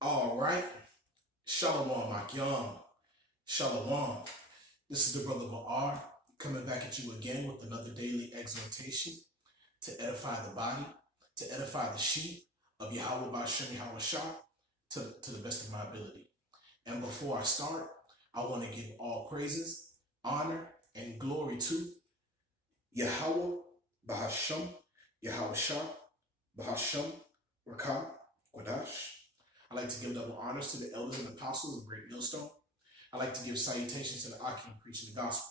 All right. Shalom, Akyam. Shalom. This is the brother Ba'ar coming back at you again with another daily exhortation to edify the body, to edify the sheep of Yahweh Bashem Yahweh Shah to the best of my ability. And before I start, I want to give all praises, honor, and glory to Yahweh Bahasham Yahweh Shah Bahasham Rakah Quadash. I like to give double honors to the elders and apostles of Great Millstone. I like to give salutations to the Akim preaching the gospel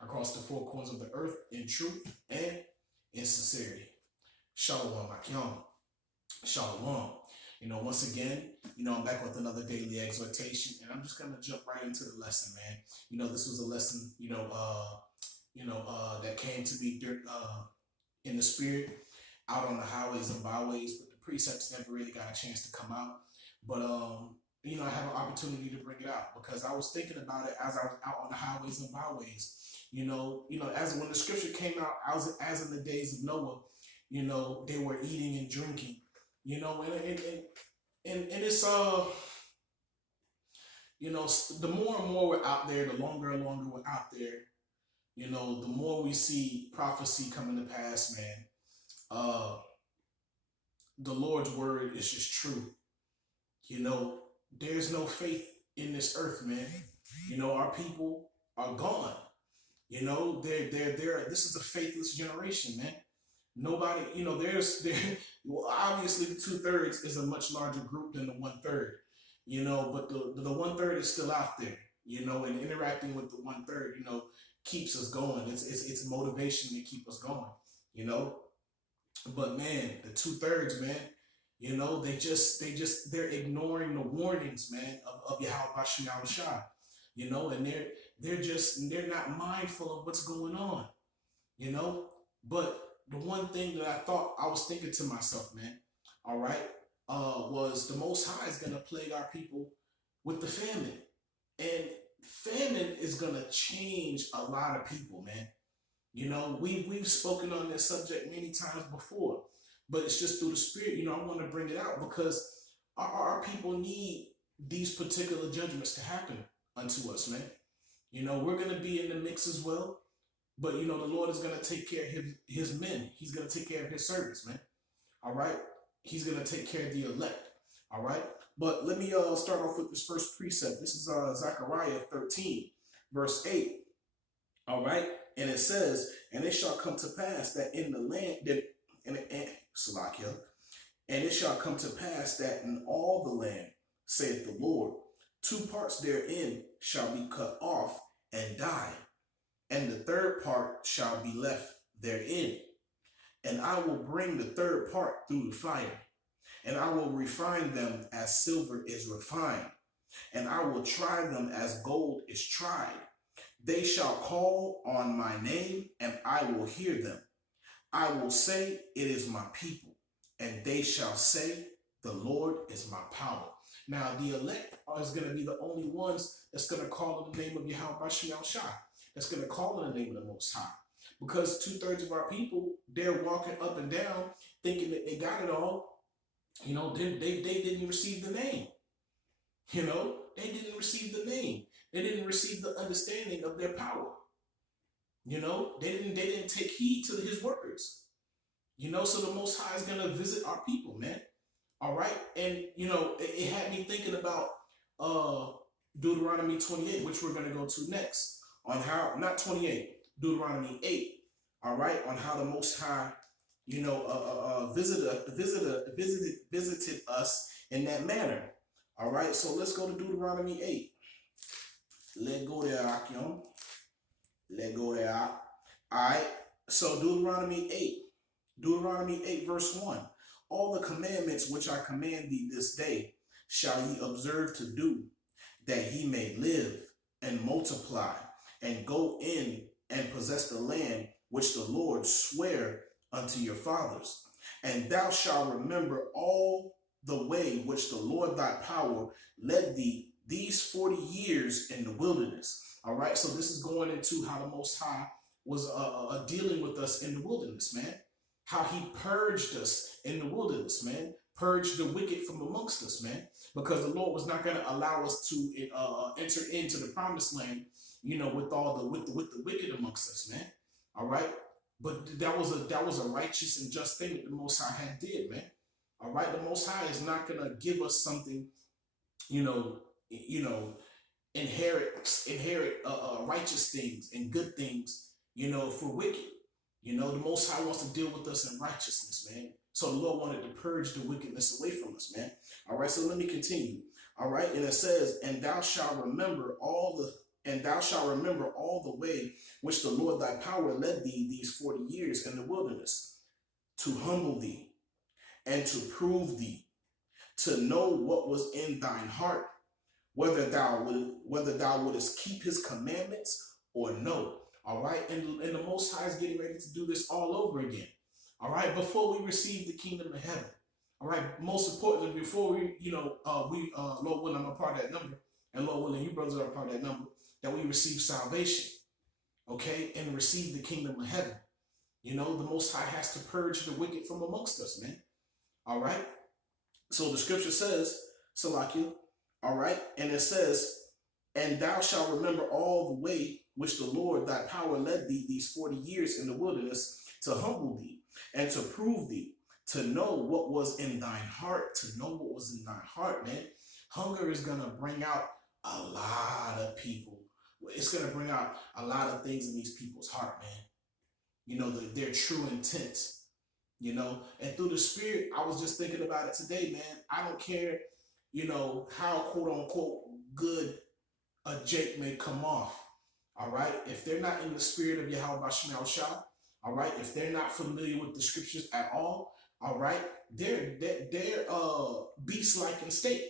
across the four corners of the earth in truth and in sincerity. Shalom, Akim. Shalom. Once again, I'm back with another daily exhortation, and I'm just gonna jump right into the lesson, man. This was a lesson, that came to me in the spirit, out on the highways and byways, but the precepts never really got a chance to come out. But I have an opportunity to bring it out because I was thinking about it as I was out on the highways and byways. As when the scripture came out, as in the days of Noah, they were eating and drinking, and it's the more and more we're out there, the longer and longer we're out there, the more we see prophecy coming to pass, man. Uh, the Lord's word is just true. There's no faith in this earth, man. Our people are gone. They're this is a faithless generation, man. Nobody, well, obviously the 2/3 is a much larger group than the 1/3, but the 1/3 is still out there, and interacting with the 1/3, keeps us going. It's motivation to keep us going, you know. But man, the 2/3, man, they're ignoring the warnings, man, of Yahweh Bashim Shah, and they're not mindful of what's going on, you know. But the one thing that I was thinking to myself, man, all right, was the Most High is gonna plague our people with the famine, and famine is gonna change a lot of people, man. We've spoken on this subject many times before, but it's just through the spirit. I want to bring it out because our people need these particular judgments to happen unto us, man. We're gonna be in the mix as well, but the Lord is gonna take care of his men. He's gonna take care of his servants, man. All right. He's gonna take care of the elect. All right. But let me start off with this first precept. This is Zechariah 13, verse 8. All right. And it says, and it shall come to pass that in the land that and Salakia, and it shall come to pass that in all the land, saith the Lord, two parts therein shall be cut off and die, and the third part shall be left therein. And I will bring the third part through the fire, and I will refine them as silver is refined, and I will try them as gold is tried. They shall call on my name, and I will hear them. I will say, it is my people, and they shall say, the Lord is my power. Now, the elect is going to be the only ones that's going to call on the name of Yahweh Bashim Shah, that's going to call on the name of the Most High. Because 2/3 of our people, they're walking up and down thinking that they got it all. They didn't receive the name. They didn't receive the name. They didn't receive the understanding of their power. They didn't take heed to his words. So the Most High is gonna visit our people, man. All right, and it had me thinking about Deuteronomy 28, which we're gonna go to next, on how not 28, Deuteronomy 8. All right, on how the Most High, visited us in that manner. All right, so let's go to Deuteronomy 8. Let go there, Akim. Let go there. All right. So Deuteronomy 8. Deuteronomy 8, verse 1. All the commandments which I command thee this day shall ye observe to do, that ye may live and multiply, and go in and possess the land which the Lord sware unto your fathers. And thou shalt remember all the way which the Lord thy power led thee these 40 years in the wilderness. All right, so this is going into how the Most High was dealing with us in the wilderness, man. How he purged us in the wilderness, man. purge the wicked from amongst us, man, because the Lord was not going to allow us to enter into the promised land, with all the wicked amongst us, man. All right, but that was a righteous and just thing that the Most High had did, man. All right, the Most High is not going to give us something, you know, you know, inherit righteous things and good things, if we're wicked. The Most High wants to deal with us in righteousness, man. So the Lord wanted to purge the wickedness away from us, man. All right, so let me continue. All right, and it says, and thou shalt remember all the way which the Lord thy power led thee these 40 years in the wilderness, to humble thee and to prove thee, to know what was in thine heart, whether thou wouldest keep his commandments or no. All right, and the Most High is getting ready to do this all over again. All right, before we receive the kingdom of heaven. All right, most importantly, before Lord willing, I'm a part of that number, and Lord willing, you brothers are a part of that number, that we receive salvation, okay, and receive the kingdom of heaven. The Most High has to purge the wicked from amongst us, man. All right, so the scripture says, Salakia, all right, and it says, and thou shalt remember all the way which the Lord thy power led thee these 40 years in the wilderness, to humble thee and to prove thee, to know what was in thine heart, man. Hunger is going to bring out a lot of people. It's going to bring out a lot of things in these people's heart, man. Their true intents, and through the Spirit, I was just thinking about it today, man. I don't care, how quote unquote good a Jake may come off. All right. If they're not in the spirit of Yahweh Bashim Shah, all right. If they're not familiar with the scriptures at all right, they're beast-like in state.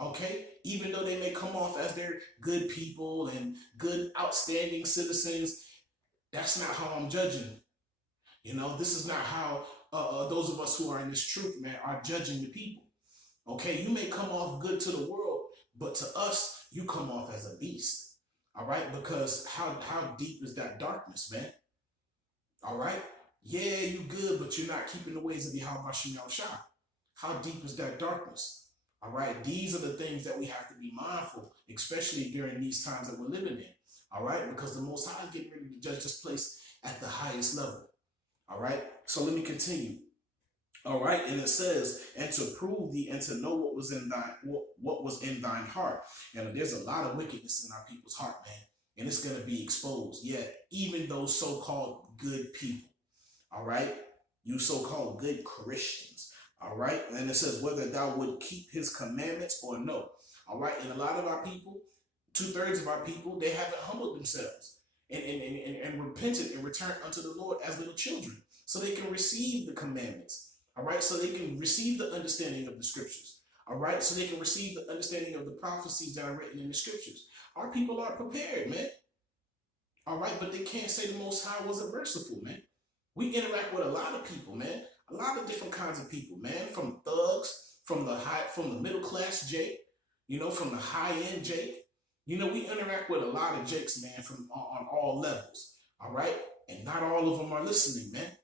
Okay. Even though they may come off as they're good people and good, outstanding citizens, that's not how I'm judging. This is not how those of us who are in this truth, man, are judging the people. Okay. You may come off good to the world, but to us, you come off as a beast. All right, because how deep is that darkness, man? All right, yeah, you good, but you're not keeping the ways of Yahweh Shah. How deep is that darkness? All right, these are the things that we have to be mindful, especially during these times that we're living in. All right, because the Most High is getting ready to judge this place at the highest level. All right, so let me continue. All right, and it says, and to prove thee and to know what was in thine heart. And there's a lot of wickedness in our people's heart, man, and it's going to be exposed. Yet, even those so-called good people, all right, you so-called good Christians, all right, and it says whether thou would keep his commandments or no. All right, and a lot of our people, 2/3 of our people, they haven't humbled themselves and repented and returned unto the Lord as little children, so they can receive the commandments. All right, so they can receive the understanding of the scriptures. All right, so they can receive the understanding of the prophecies that are written in the scriptures. Our people are prepared, man. All right, but they can't say the Most High wasn't merciful, man. We interact with a lot of people, man. A lot of different kinds of people, man. From thugs, from the middle class Jake, from the high end Jake. We interact with a lot of Jakes, man, from on all levels. All right, and not all of them are listening, man.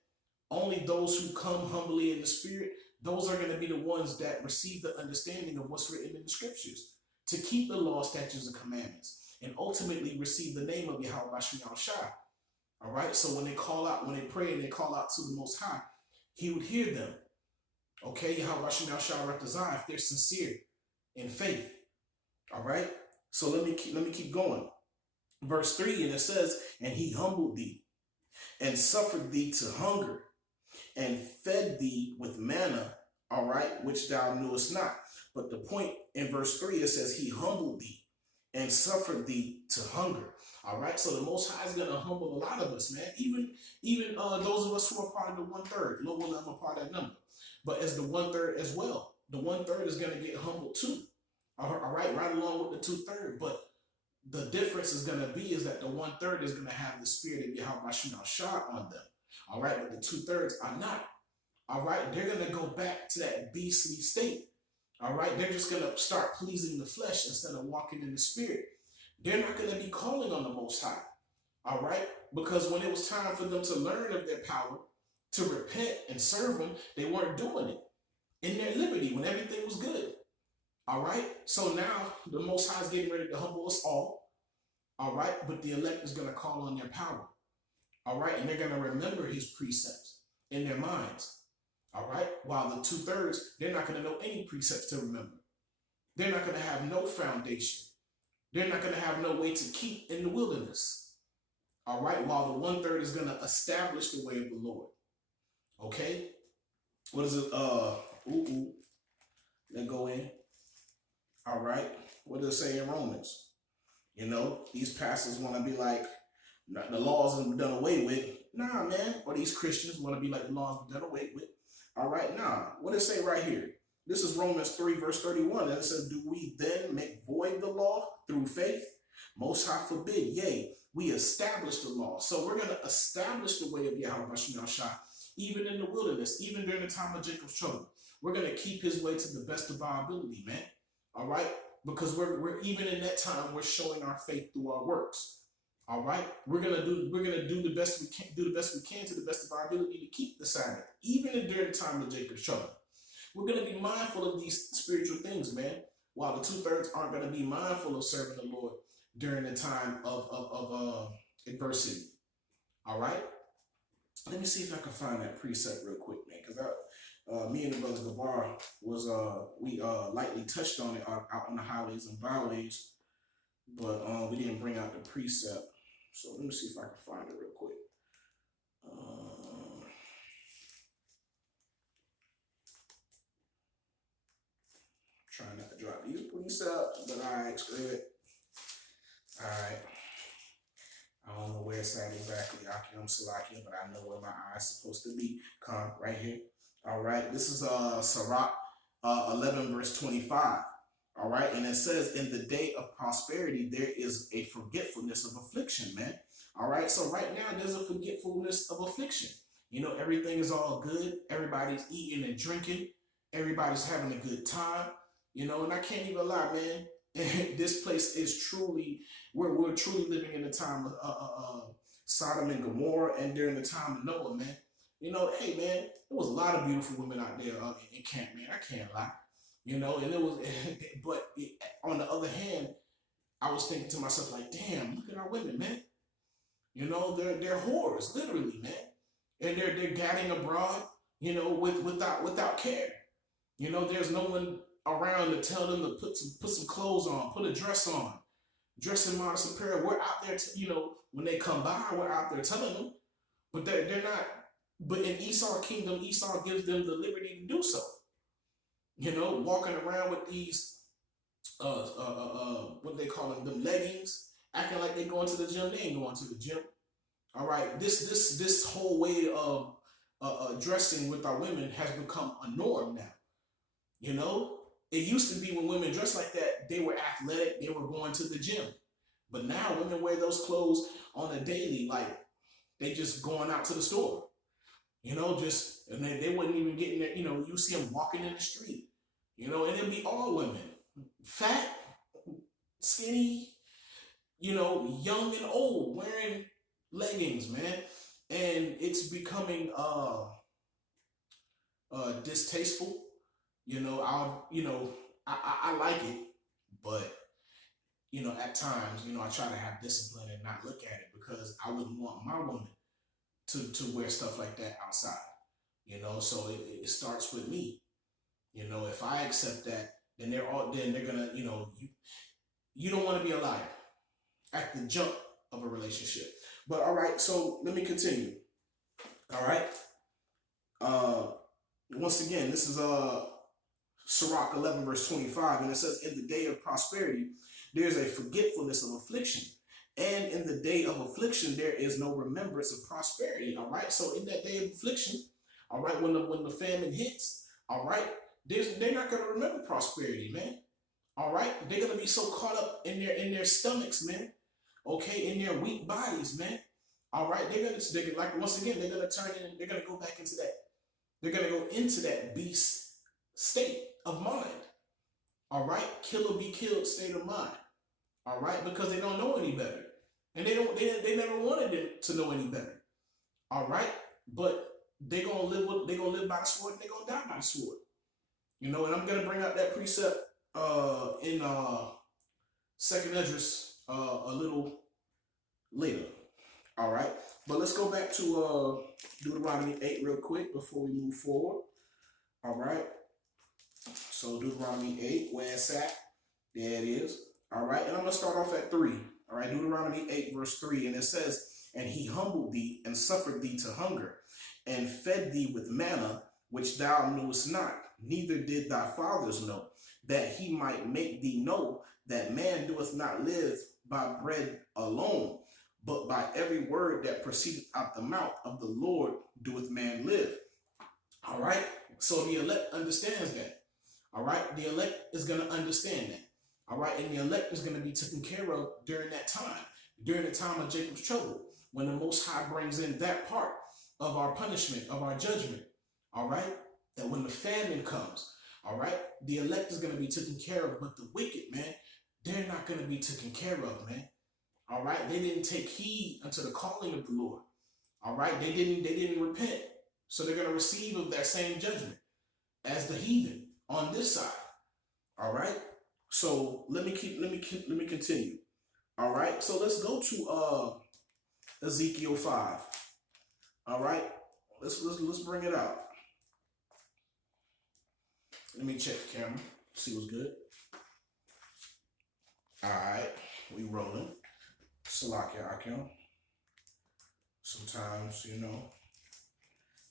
Only those who come humbly in the spirit, those are going to be the ones that receive the understanding of what's written in the scriptures, to keep the law, statutes, and commandments, and ultimately receive the name of Yahweh Shah. All right, so when they pray and they call out to the Most High, he would hear them. Okay, Yahweh Shah Zion, if they're sincere in faith. All right, so let me keep going. Verse 3, and it says, and he humbled thee and suffered thee to hunger, and fed thee with manna, all right, which thou knewest not. But the point in verse 3, it says he humbled thee and suffered thee to hunger. All right, so the Most High is going to humble a lot of us, man. Even those of us who are part of the 1/3. Lord willing, I'm a part of that number. But as the 1/3 as well, the 1/3 is going to get humbled too. All right along with the 2/3. But the difference is going to be is that the 1/3 is going to have the spirit of Yahweh Shah on them. All right, but the 2/3 are not. All right, they're going to go back to that beastly state. All right, they're just going to start pleasing the flesh instead of walking in the spirit. They're not going to be calling on the Most High. All right, because when it was time for them to learn of their power, to repent and serve Him, they weren't doing it. in their liberty when everything was good. All right. So now the Most High is getting ready to humble us all right. But the elect is going to call on their power. All right. And they're going to remember his precepts in their minds. All right. While the 2/3, they're not going to know any precepts to remember. They're not going to have no foundation. They're not going to have no way to keep in the wilderness. All right. While the 1/3 is going to establish the way of the Lord. Okay. What is it? Let's go in. All right. What does it say in Romans? You know, these pastors want to be like, the laws have been done away with. Nah, man. Or these Christians want to be like the laws have been done away with. All right. Nah. What does it say right here? This is Romans 3, verse 31. And it says, do we then make void the law through faith? Most High forbid. Yea, we establish the law. So we're going to establish the way of Yahweh Bashim Shah, even in the wilderness, even during the time of Jacob's trouble. We're going to keep his way to the best of our ability, man. All right? Because we're even in that time, we're showing our faith through our works. All right? We're gonna do the best we can, to the best of our ability to keep the Sabbath, even during the time of Jacob's trouble. We're gonna be mindful of these spiritual things, man. While the 2/3 aren't gonna be mindful of serving the Lord during the time of adversity. All right? Let me see if I can find that precept real quick, man, because me and the brother Gabar was we lightly touched on it out on the highways and byways, but we didn't bring out the precept. So let me see if I can find it real quick. Trying not to drop these precepts, but all right, screw it. All right. I don't know where it's at exactly, Akim Salakia, but I know where my eye's supposed to be. Come right here. All right. This is Sirach 11, verse 25. All right. And it says, in the day of prosperity, there is a forgetfulness of affliction, man. All right. So right now, there's a forgetfulness of affliction. You know, everything is all good. Everybody's eating and drinking. Everybody's having a good time. You know, and I can't even lie, man. This place is truly, we're truly living in the time of Sodom and Gomorrah, and during the time of Noah, man. You know, hey, man, there was a lot of beautiful women out there in camp, man. I can't lie. You know, and it was, but on the other hand, I was thinking to myself, like, damn, look at our women, man. You know, they're whores, literally, man, and they're gadding abroad, you know, without care. You know, there's no one around to tell them to put some clothes on, put a dress on, dress in modest apparel. We're out there, you know, when they come by, we're out there telling them, but they're not. But in Esau's kingdom, Esau gives them the liberty to do so. You know, walking around with these, what do they call them leggings, acting like they going to the gym. They ain't going to the gym. All right, this whole way of dressing with our women has become a norm now. You know, it used to be when women dressed like that, they were athletic, they were going to the gym. But now women wear those clothes on a daily, like they just going out to the store. You know, just, and they wouldn't even get in there, you know, you see them walking in the street, you know, and it'd be all women, fat, skinny, you know, young and old, wearing leggings, man. And it's becoming distasteful. You know, I like it, but you know, at times, you know, I try to have discipline and not look at it because I wouldn't want my woman to wear stuff like that outside. You know, so it starts with me. You know, if I accept that, then they're gonna, you know, you don't want to be a liar at the jump of a relationship. But all right, so let me continue. All right. Once again, this is Sirach 11, verse 25, and it says, in the day of prosperity, there's a forgetfulness of affliction. And in the day of affliction, there is no remembrance of prosperity. All right. So in that day of affliction, all right, when the famine hits, all right, they're not going to remember prosperity, man. All right. They're going to be so caught up in their stomachs, man. Okay. In their weak bodies, man. All right. They're like, once again, they're going to turn in, they're going to go back into that. They're going to go into that beast state of mind. All right. Kill or be killed state of mind. All right. Because they don't know any better. And they never wanted to know any better. All right. But they're going to live by the sword and they're going to die by the sword. And I'm gonna bring out that precept in Second Esdras a little later. All right, but let's go back to Deuteronomy 8 real quick before we move forward. All right, so Deuteronomy 8, where it's at, there it is. All right, and I'm gonna start off at 3. All right, Deuteronomy 8 verse 3, and it says, "And he humbled thee and suffered thee to hunger, and fed thee with manna which thou knewest not, neither did thy fathers know, that he might make thee know that man doeth not live by bread alone, but by every word that proceedeth out the mouth of the Lord doeth man live." All right, so the elect understands that. All right, the elect is going to understand that. All right, and the elect is going to be taken care of during that time, during the time of Jacob's trouble, when the Most High brings in that part of our punishment, of our judgment. All right, that when the famine comes, all right, the elect is going to be taken care of, but the wicked, man, they're not going to be taken care of, man. All right, they didn't take heed unto the calling of the Lord. All right, they didn't repent, so they're going to receive of that same judgment as the heathen on this side. All right. So let me continue. All right. So let's go to Ezekiel 5. All right. Let's bring it out. Let me check the camera. See what's good. All right. We rolling. Salakia Akim. Sometimes,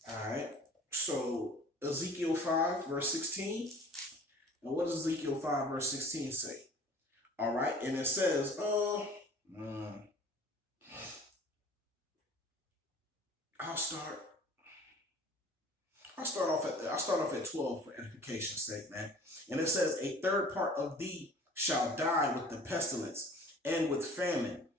All right. So Ezekiel 5 verse 16. And what does Ezekiel 5 verse 16 say? All right, and it says, I'll start off at 12 for edification's sake, man. And it says, "A third part of thee shall die with the pestilence and with famine.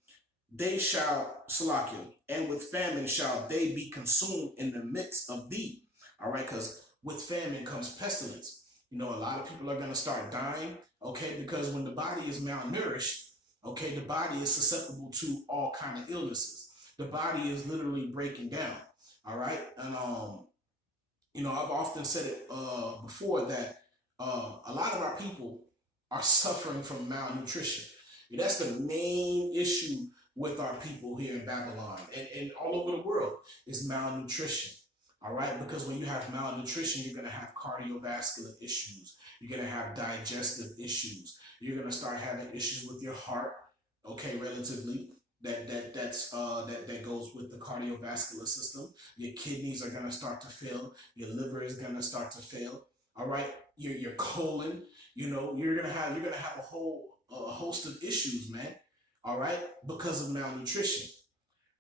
They shall Salakia, and with famine shall they be consumed in the midst of thee." All right, because with famine comes pestilence. A lot of people are going to start dying, okay, because when the body is malnourished, okay, the body is susceptible to all kind of illnesses. The body is literally breaking down, all right? And, I've often said it before that a lot of our people are suffering from malnutrition. That's the main issue with our people here in Babylon and all over the world is malnutrition. All right, because when you have malnutrition, you're going to have cardiovascular issues. You're going to have digestive issues. You're going to start having issues with your heart. Okay, relatively, that goes with the cardiovascular system. Your kidneys are going to start to fail. Your liver is going to start to fail. All right, your colon. You're going to have a whole host of issues, man. All right, because of malnutrition.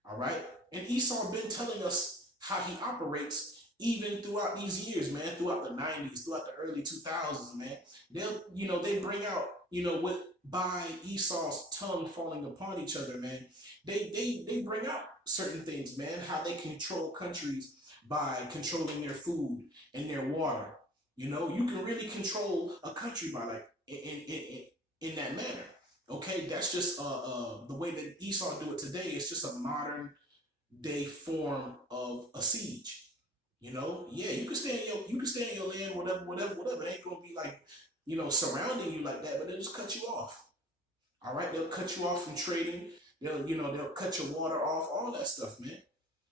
All right, and Esau been telling us how he operates even throughout these years, man, throughout the 90s, throughout the early 2000s, man. They bring out, what by Esau's tongue falling upon each other, man. They bring out certain things, man, how they control countries by controlling their food and their water. You can really control a country by like in that manner. Okay, that's just the way that Esau do it today. It's just a modern day form of a siege. Yeah, you can stay in your land, whatever. It ain't gonna be like, surrounding you like that, but they'll just cut you off. All right, they'll cut you off from trading. They'll cut your water off, all that stuff, man.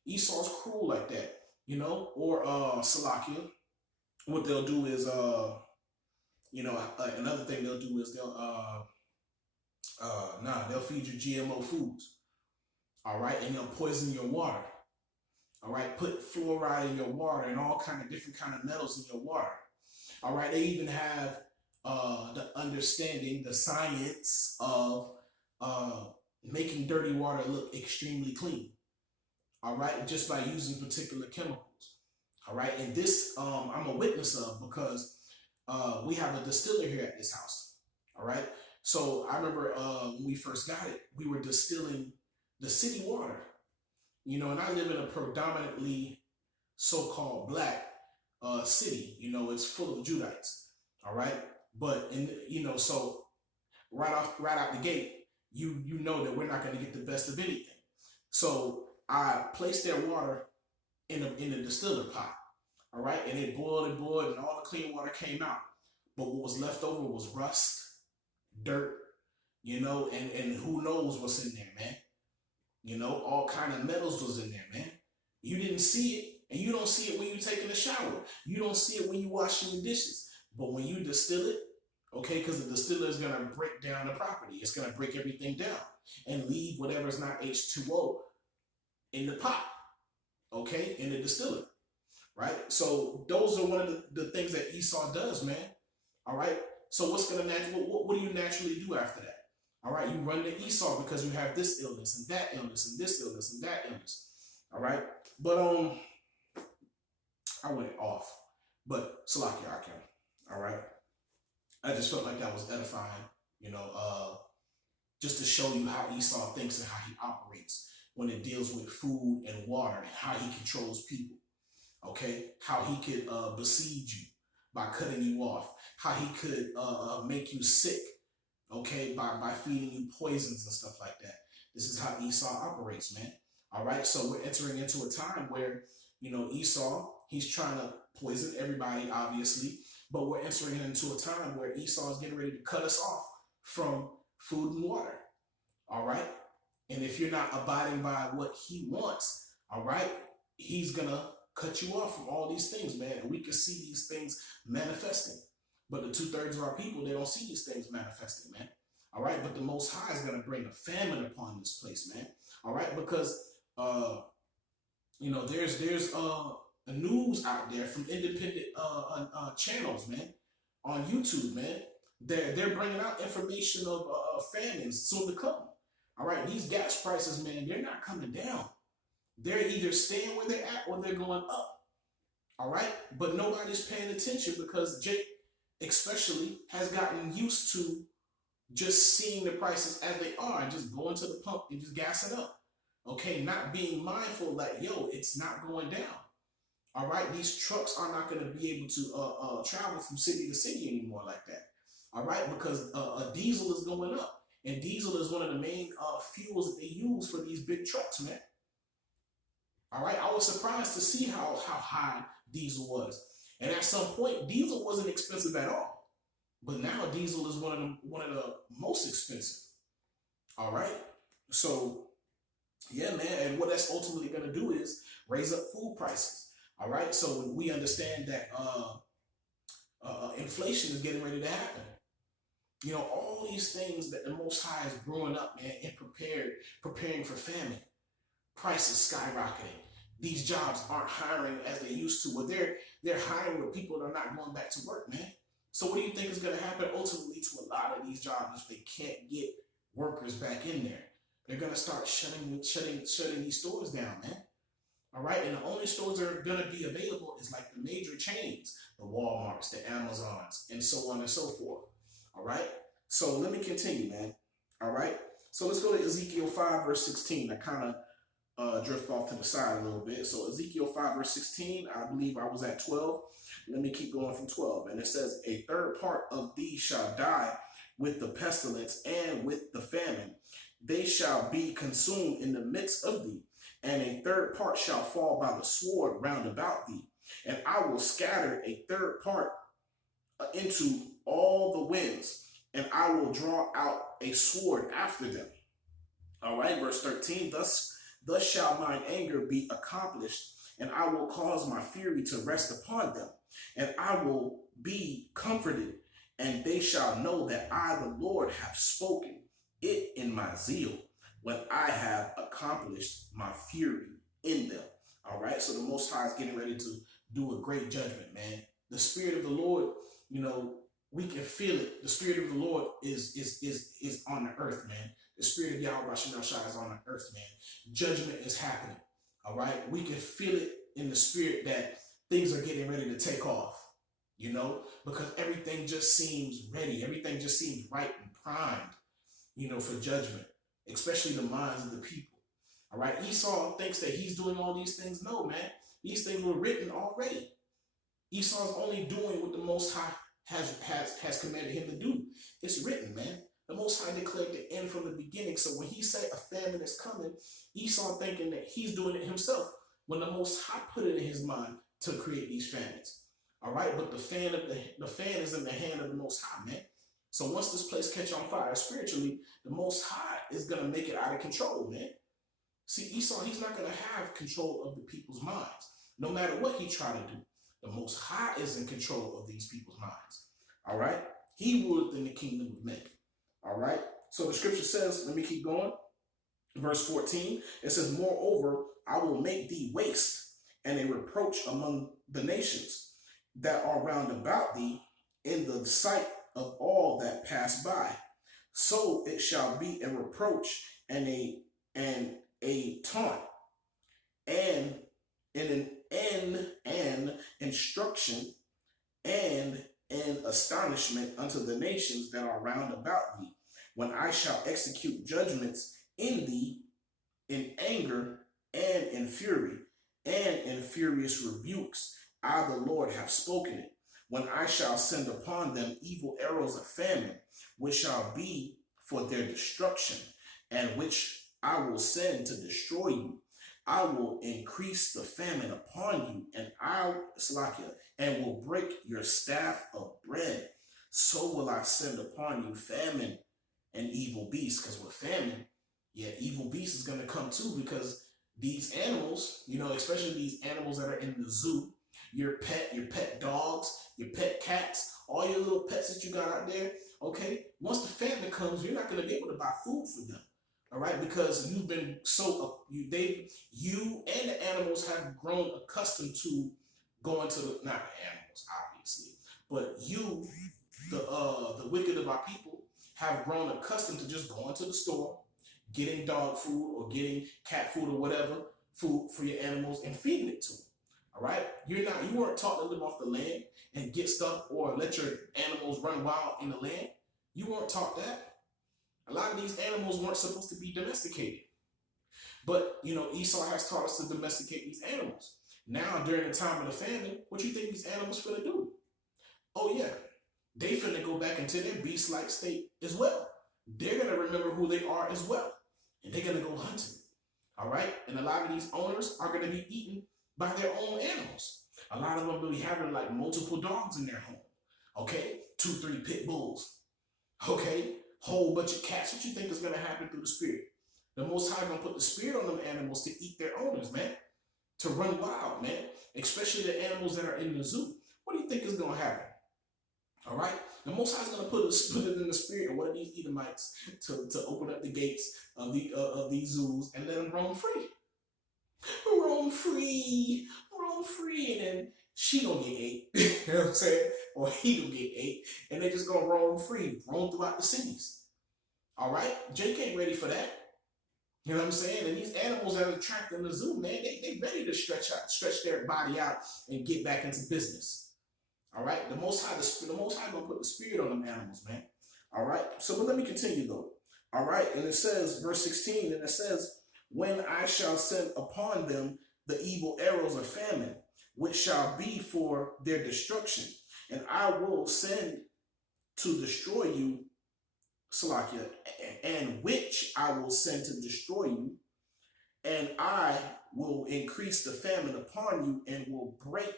Esau's cruel like that, or Salakia. What they'll do is another thing they'll do is they'll feed you GMO foods. All right, and they'll poison your water. All right, put fluoride in your water and all kind of different kind of metals in your water. All right, they even have the understanding, the science of making dirty water look extremely clean. All right, just by using particular chemicals. All right, and this I'm a witness of because we have a distiller here at this house. All right, so I remember when we first got it, we were distilling the city water, and I live in a predominantly so-called black city. It's full of Judites. All right, but so right out the gate, you know that we're not going to get the best of anything. So I placed their water in a distiller pot. All right, and it boiled and boiled, and all the clean water came out. But what was left over was rust, dirt, and who knows what's in there, man. All kind of metals was in there, man. You didn't see it, and you don't see it when you're taking a shower. You don't see it when you're washing your dishes. But when you distill it, okay, because the distiller is gonna break down the property. It's gonna break everything down and leave whatever is not H2O in the pot, okay, in the distiller, right? So those are one of the things that Esau does, man. All right. So what's gonna naturally what do you naturally do after that? All right, you run to Esau because you have this illness and that illness and this illness and that illness. All right, but I went off. But Salaki Akim. All right, I just felt like that was edifying. You know, just to show you how Esau thinks and how he operates when it deals with food and water and how he controls people. Okay, how he could besiege you by cutting you off, how he could make you sick, okay, by feeding you poisons and stuff like that. This is how Esau operates, man. All right, so we're entering into a time where, Esau, he's trying to poison everybody, obviously, but we're entering into a time where Esau is getting ready to cut us off from food and water. All right, and if you're not abiding by what he wants, all right, he's gonna cut you off from all these things, man. And we can see these things manifesting. But the 2/3 of our people, they don't see these things manifesting, man. All right, but the Most High is going to bring a famine upon this place, man. All right, because there's a news out there from independent channels, man, on YouTube, man. They're bringing out information of famines soon to come. All right, these gas prices, man, they're not coming down. They're either staying where they're at or they're going up. All right, but nobody's paying attention because Jake, especially, has gotten used to just seeing the prices as they are and just going to the pump and just gassing up. Okay, not being mindful that, yo, it's not going down. All right, these trucks are not going to be able to travel from city to city anymore like that. All right, because diesel is going up, and diesel is one of the main fuels that they use for these big trucks, man. All right, I was surprised to see how high diesel was, and at some point, diesel wasn't expensive at all. But now diesel is one of the most expensive. All right. So yeah, man. And what that's ultimately going to do is raise up food prices. All right. So we understand that inflation is getting ready to happen. All these things that the Most High is brewing up, man, and preparing for famine. Prices skyrocketing. These jobs aren't hiring as they used to. Well, they're hiring with people that are not going back to work, man. So what do you think is going to happen ultimately to a lot of these jobs if they can't get workers back in there? They're going to start shutting these stores down, man. All right, and the only stores that are going to be available is like the major chains, the Walmarts, the Amazons, and so on and so forth. All right, so let me continue, man. All right, so let's go to Ezekiel 5 verse 16. I kind of drift off to the side a little bit. So Ezekiel 5 verse 16, I believe I was at 12. Let me keep going from 12. And it says, a third part of thee shall die with the pestilence and with the famine. They shall be consumed in the midst of thee. And a third part shall fall by the sword round about thee. And I will scatter a third part into all the winds. And I will draw out a sword after them. All right, verse 13, Thus shall mine anger be accomplished, and I will cause my fury to rest upon them, and I will be comforted, and they shall know that I, the Lord, have spoken it in my zeal, when I have accomplished my fury in them. All right, so the Most High is getting ready to do a great judgment, man. The Spirit of the Lord, we can feel it. The Spirit of the Lord is on the earth, man. The Spirit of Yahweh Shai is on the earth, man. Judgment is happening. All right. We can feel it in the spirit that things are getting ready to take off, because everything just seems ready. Everything just seems right and primed, for judgment, especially the minds of the people. All right. Esau thinks that he's doing all these things. No, man. These things were written already. Esau's only doing what the Most High has commanded him to do. It's written, man. The Most High declared the end from the beginning. So when he said a famine is coming, Esau thinking that he's doing it himself. When the Most High put it in his mind, to create these famines. All right, but the fan is in the hand of the Most High, man. So once this place catch on fire spiritually, the Most High is gonna make it out of control, man. See, Esau, he's not gonna have control of the people's minds, no matter what he try to do. The Most High is in control of these people's minds. All right, he ruled in the kingdom of men. All right. So the scripture says, let me keep going. Verse 14, it says, moreover, I will make thee waste and a reproach among the nations that are round about thee in the sight of all that pass by. So it shall be a reproach and a taunt and an instruction and an astonishment unto the nations that are round about thee, when I shall execute judgments in thee in anger and in fury, and in furious rebukes. I, the Lord, have spoken it. When I shall send upon them evil arrows of famine, which shall be for their destruction, and which I will send to destroy you. I will increase the famine upon you, and will break your staff of bread. So will I send upon you famine and evil beasts. Because with famine, yeah, evil beasts is going to come too, because these animals, especially these animals that are in the zoo, your pet dogs, your pet cats, all your little pets that you got out there, okay, once the famine comes, you're not going to be able to buy food for them. All right, because you've been you and the animals have grown accustomed to going to not the animals, obviously, but you, the wicked of our people, have grown accustomed to just going to the store, getting dog food or getting cat food or whatever food for your animals and feeding it to them. All right, you weren't taught to live off the land and get stuff or let your animals run wild in the land. You weren't taught that. A lot of these animals weren't supposed to be domesticated. But, Esau has taught us to domesticate these animals. Now, during the time of the famine, what you think these animals finna do? Oh, yeah. They finna go back into their beast-like state as well. They're going to remember who they are as well. And they're going to go hunting. All right? And a lot of these owners are going to be eaten by their own animals. A lot of them will be having like multiple dogs in their home. Okay? 2-3 pit bulls. Okay? Whole bunch of cats. What you think is going to happen through the spirit? The Most High going to put the spirit on them animals to eat their owners, man. To run wild, man. Especially the animals that are in the zoo. What do you think is going to happen? All right? The Most High is going to put it in the spirit of one of these Edomites to open up the gates of these zoos and let them roam free. Roam free. Roam free. And then she gonna get ate. You know what I'm saying? Or he gonna get ate. And they just gonna roam free. Roam throughout the cities. All right? Jake ain't ready for that. You know what I'm saying? And these animals that are trapped in the zoo, man, they ready to stretch their body out and get back into business. All right? The Most High gonna put the spirit on them animals, man. All right? So but let me continue though. All right, and it says, verse 16, and it says, when I shall send upon them the evil arrows of famine, which shall be for their destruction, and I will send to destroy you, Salakia, and which I will send to destroy you, and I will increase the famine upon you and will break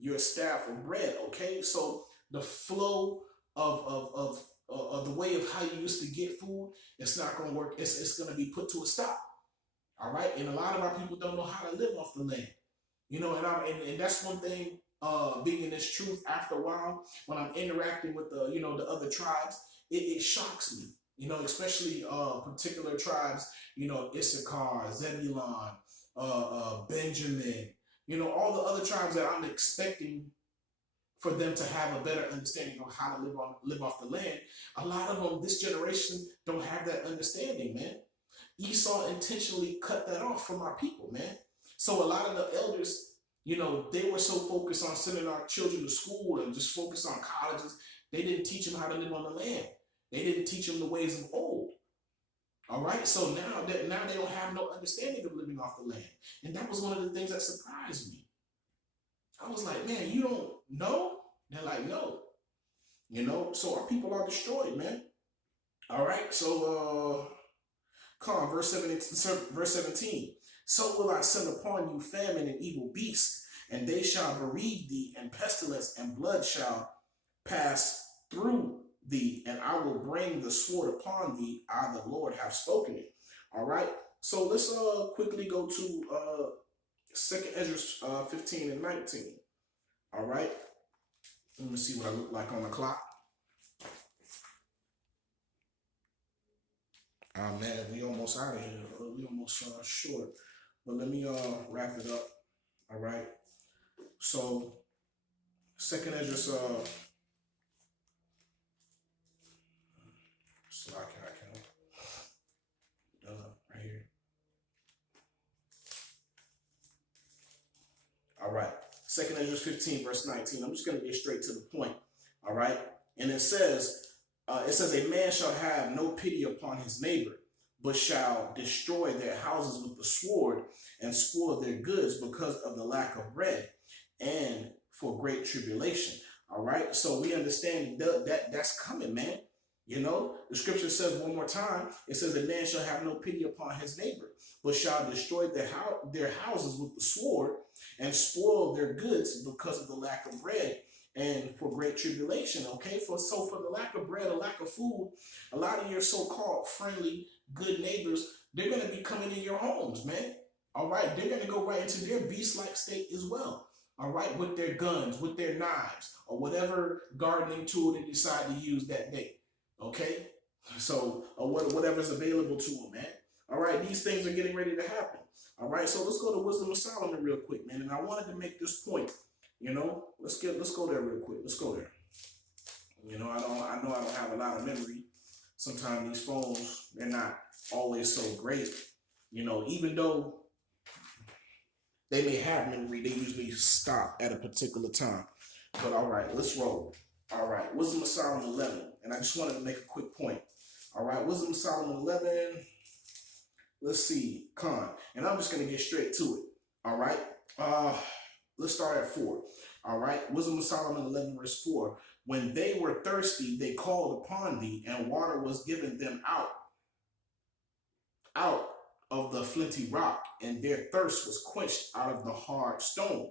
your staff of bread. Okay, so the flow of the way of how you used to get food, it's not going to work. It's going to be put to a stop. All right, and a lot of our people don't know how to live off the land. And that's one thing. Being in this truth, after a while, when I'm interacting with the other tribes, it shocks me. Especially particular tribes. Issachar, Zebulon, Benjamin. All the other tribes that I'm expecting for them to have a better understanding of how to live off the land. A lot of them, this generation, don't have that understanding, man. Esau intentionally cut that off from our people, man. So a lot of the elders, they were so focused on sending our children to school and just focused on colleges, they didn't teach them how to live on the land. They didn't teach them the ways of old. All right, so now they don't have no understanding of living off the land. And that was one of the things that surprised me. I was like, man, you don't know? They're like, no. So our people are destroyed, man. All right, so come on, verse 17. So will I send upon you famine and evil beasts, and they shall bereave thee, and pestilence and blood shall pass through thee, and I will bring the sword upon thee. I, the Lord, have spoken it. All right. So let's quickly go to Second Ezra 15 and 19. All right. Let me see what I look like on the clock. Oh man, we almost out of here. We almost short. But let me wrap it up. All right. So Second Ezra right here. All right. Second Ezra 15, verse 19. I'm just gonna get straight to the point. All right. And it says, a man shall have no pity upon his neighbor, but shall destroy their houses with the sword and spoil their goods because of the lack of bread and for great tribulation. All right. So we understand that that's coming, man. You know, the scripture says one more time, it says a man shall have no pity upon his neighbor, but shall destroy their houses with the sword and spoil their goods because of the lack of bread and for great tribulation. Okay, for the lack of bread, a lack of food, a lot of your so-called friendly, good neighbors, they're going to be coming in your homes, man. All right, they're going to go right into their beast-like state as well. All right, with their guns, with their knives, or whatever gardening tool they decide to use that day. Okay, so whatever's available to them, man. All right, these things are getting ready to happen. All right, so let's go to Wisdom of Solomon real quick, man. And I wanted to make this point. You know, let's go there real quick. Let's go there. You know, I know I don't have a lot of memory. Sometimes these phones, they're not always so great. You know, even though they may have memory, they usually stop at a particular time. But all right, let's roll. All right, Wisdom of Solomon 11. And I just wanted to make a quick point. All right, Wisdom of Solomon 11. Let's see, Con. And I'm just going to get straight to it. All right. Let's start at 4. All right. Wisdom of Solomon 11, verse 4. When they were thirsty, they called upon thee, and water was given them out of the flinty rock, and their thirst was quenched out of the hard stone.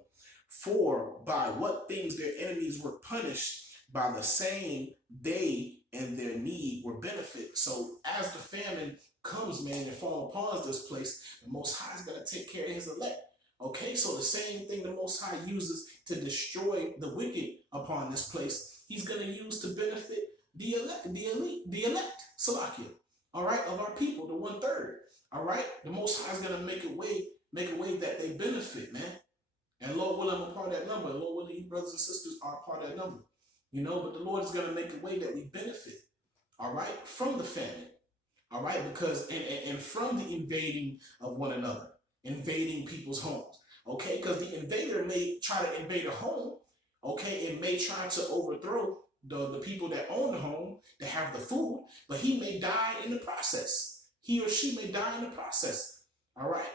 For by what things their enemies were punished, by the same they and their need were benefit. So as the famine comes, man, and fall upon this place, the Most High is going to take care of his elect. Okay, so the same thing the Most High uses to destroy the wicked upon this place, he's going to use to benefit the elect, Salakia, all right, of our people, the 1/3. All right, the Most High is going to make a way that they benefit, man. And Lord willing, I'm a part of that number. Lord willing, you brothers and sisters are a part of that number. You know, but the Lord is going to make a way that we benefit, all right, from the famine, all right, because and from the invading of one another, invading people's homes, okay, because the invader may try to invade a home, okay, it may try to overthrow the people that own the home, that have the food, but he may die in the process. He or she may die in the process, all right.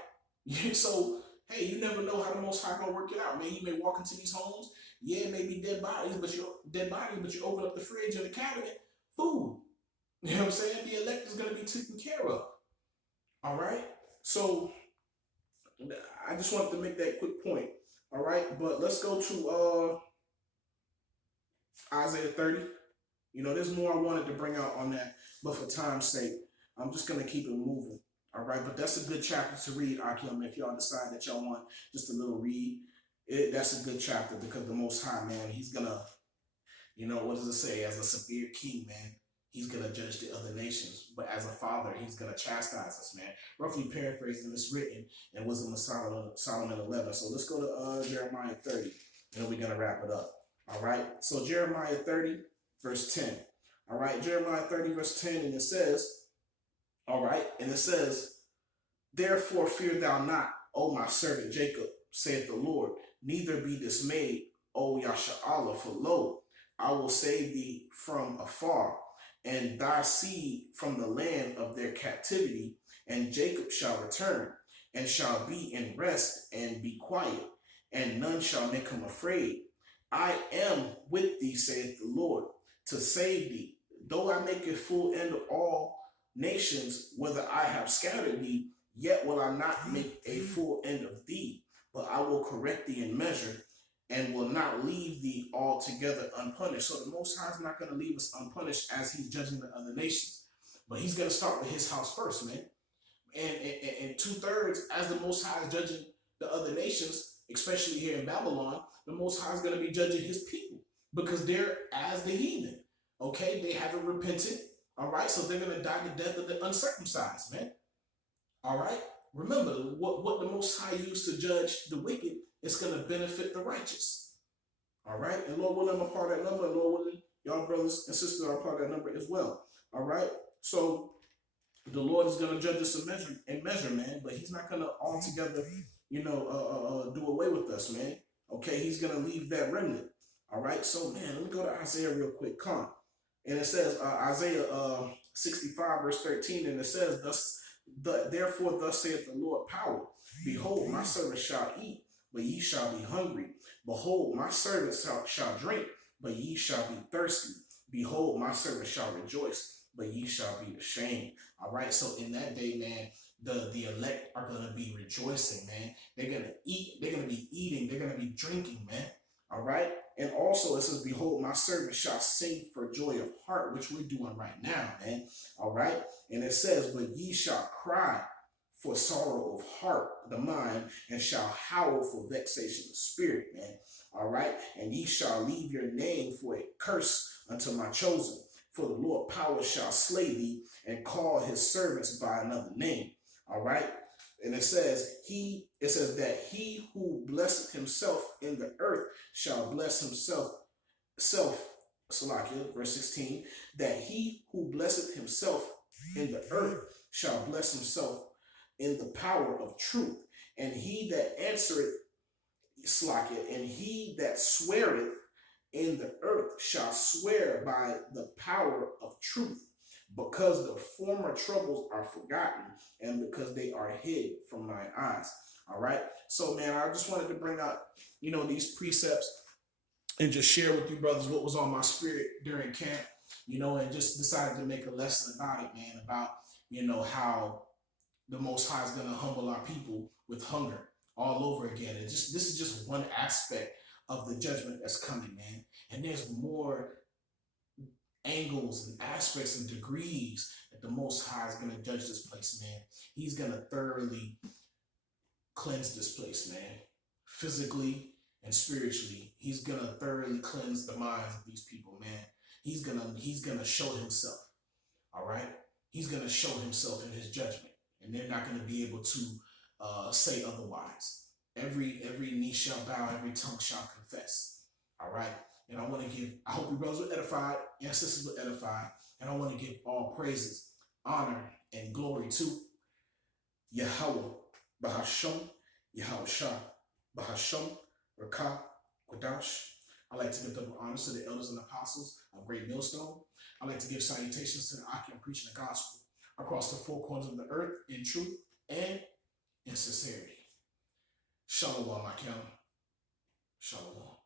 So, hey, you never know how the Most High gonna work it out, man. You may walk into these homes, yeah, maybe dead bodies, but you open up the fridge or the cabinet, food. You know what I'm saying? The elect is gonna be taken care of. All right. So I just wanted to make that quick point. All right, but let's go to Isaiah 30. You know, there's more I wanted to bring out on that, but for time's sake, I'm just gonna keep it moving. All right, but that's a good chapter to read, Akim. If y'all decide that y'all want just a little read, that's a good chapter because the Most High, man, he's gonna, you know, what does it say? As a severe king, man, he's gonna judge the other nations. But as a father, he's gonna chastise us, man. Roughly paraphrasing, it's written in Wisdom of Solomon 11. So let's go to Jeremiah 30, and then we're gonna wrap it up. All right. So Jeremiah 30, verse 10. All right, Jeremiah 30, verse 10, and it says, all right, and it says, therefore fear thou not, O my servant Jacob, saith the Lord, neither be dismayed, O Yasha'Allah, for lo, I will save thee from afar, and thy seed from the land of their captivity, and Jacob shall return, and shall be in rest, and be quiet, and none shall make him afraid. I am with thee, saith the Lord, to save thee, though I make a full end of all nations, whether I have scattered thee, yet will I not make a full end of thee. but I will correct thee in measure and will not leave thee altogether unpunished. So the Most High is not going to leave us unpunished as he's judging the other nations. But he's going to start with his house first, man. And two-thirds, as the Most High is judging the other nations, especially here in Babylon, the Most High is going to be judging his people because they're as the heathen. Okay, they haven't repented. All right, so they're going to die the death of the uncircumcised, man. All right, remember what the Most High used to judge the wicked is going to benefit the righteous. All right, and Lord willing, I'm a part of that number, and Lord willing, y'all brothers and sisters are a part of that number as well. All right, so the Lord is going to judge us in measure, man, but he's not going to altogether, do away with us, man. Okay, he's going to leave that remnant. All right, so, man, let me go to Isaiah real quick. Come on. And it says, Isaiah 65, verse 13, and it says, therefore, thus saith the Lord power, behold, my servants shall eat, but ye shall be hungry. Behold, my servants shall drink, but ye shall be thirsty. Behold, my servants shall rejoice, but ye shall be ashamed. All right, so in that day, man, the elect are going to be rejoicing, man. They're going to eat, they're going to be eating, they're going to be drinking, man. All right, and also it says, behold, my servant shall sing for joy of heart, which we're doing right now, man. All right, and it says, but ye shall cry for sorrow of heart, the mind, and shall howl for vexation of spirit, man. All right, and ye shall leave your name for a curse unto my chosen. For the Lord power shall slay thee and call his servants by another name. All right. And it says that he who blesseth himself in the earth shall bless himself, Salakia, verse 16, that he who blesseth himself in the earth shall bless himself in the power of truth. And he that answereth, Salakia, and he that sweareth in the earth shall swear by the power of truth, because the former troubles are forgotten and because they are hid from my eyes. All right. So, man, I just wanted to bring out, these precepts and just share with you brothers what was on my spirit during camp, and just decided to make a lesson about it, man, about, how the Most High is going to humble our people with hunger all over again. And this is just one aspect of the judgment that's coming, man. And there's more angles and aspects and degrees that the Most High is going to judge this place, man. He's going to thoroughly cleanse this place, man. Physically and spiritually, he's going to thoroughly cleanse the minds of these people, man. He's gonna show himself, all right? He's going to show himself in his judgment, and they're not going to be able to say otherwise. Every knee shall bow, every tongue shall confess. All right. And I hope you brothers were edified, and sisters were edified. And I want to give all praises, honor, and glory to Yahweh, Bahasham, Yahushua, Bahasham, Rakah, Quadash. I like to give double honors to the elders and apostles of Great Millstone. I like to give salutations to the Akim preaching the gospel across the four corners of the earth in truth and in sincerity. Shalom, Akim. Shalom.